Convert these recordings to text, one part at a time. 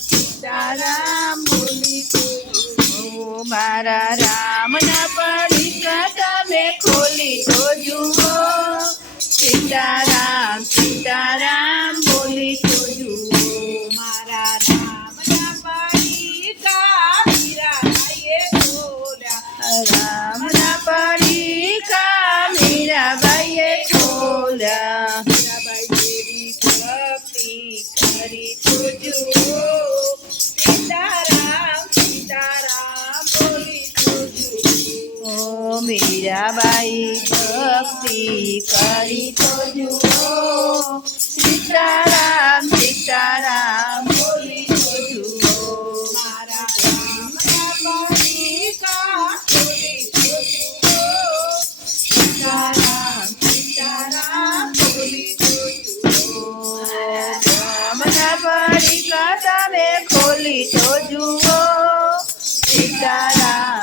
સીતારામ બોલી તો જુઓ મારા રામના પડીકા તમે ખોલી તો જુઓ સીતારામ બોલી તો જુઓ મારા રામના પડીકા મીરાબાઈએ ખોલ્યા રામના પડીકા મીરાબાઈએ ખોલ્યા મીરાબાઈ જેવી ભક્તિ કરી તો જુઓ સીતારામ બોલી તો જુઓ મીરાબાઈ ભક્તિ કરી તો જુઓ સીતારામ બોલી તો જુઓ મારા રામના પડીકા ખોલી તો જુઓ સીતારામ બોલી તો જુઓ રામના પડીકા તમે ખોલી તો જુઓ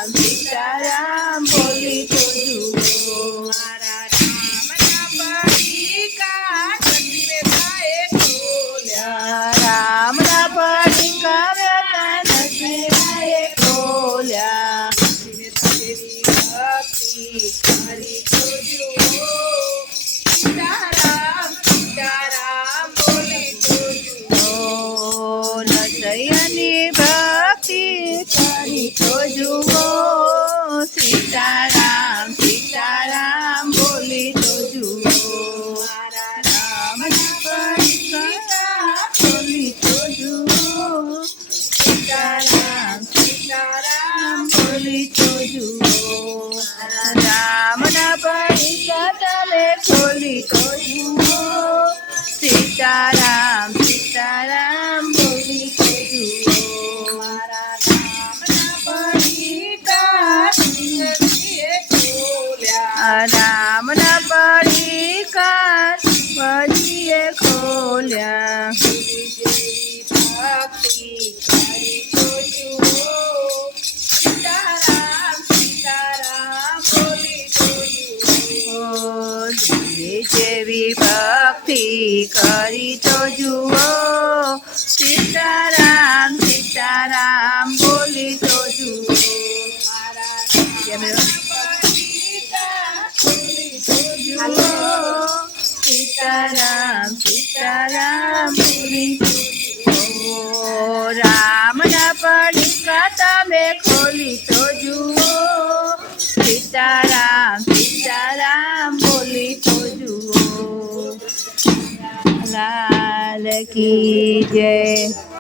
સીતારામ બોલી તો જુઓ મારા રામના પડીકા નરસિંહભાઈએ ખોલ્યા રામના પડીકા નરસિંહભાઈએ ખોલ્યા જેવી ભક્તિ કરી તો જુઓ સીતારામ બોલી તો જુઓ નરસિંહની ભક્તિ કરી તો જુઓ સીતારામ બોલી તો જુઓ મારા રામના પડીકા બોલી તો જુઓ સીતારામ બોલી તો જુઓ રામના પડીકા તમે ખોલી તો જુઓ સીતારામ બોલી તો જુઓ મારા રામના પડીકા સિંહજીએ ખોલ્યા રામના પડીકા પજીએ ખોલ્યા જેવી ભક્તિ કરી તો જુઓ સીતારામ બોલી તો જુઓ જેવી ભક્તિ કરી તો જુઓ સીતારામ બોલી તો જુઓ મારા રામના પડીકા ખોલી તો જુઓ સીતારામ બોલી તો જુઓ રામના પડીકા તમે ખોલી તો જુઓ સીતારામ બોલી તો જુઓ લાલ કી જય।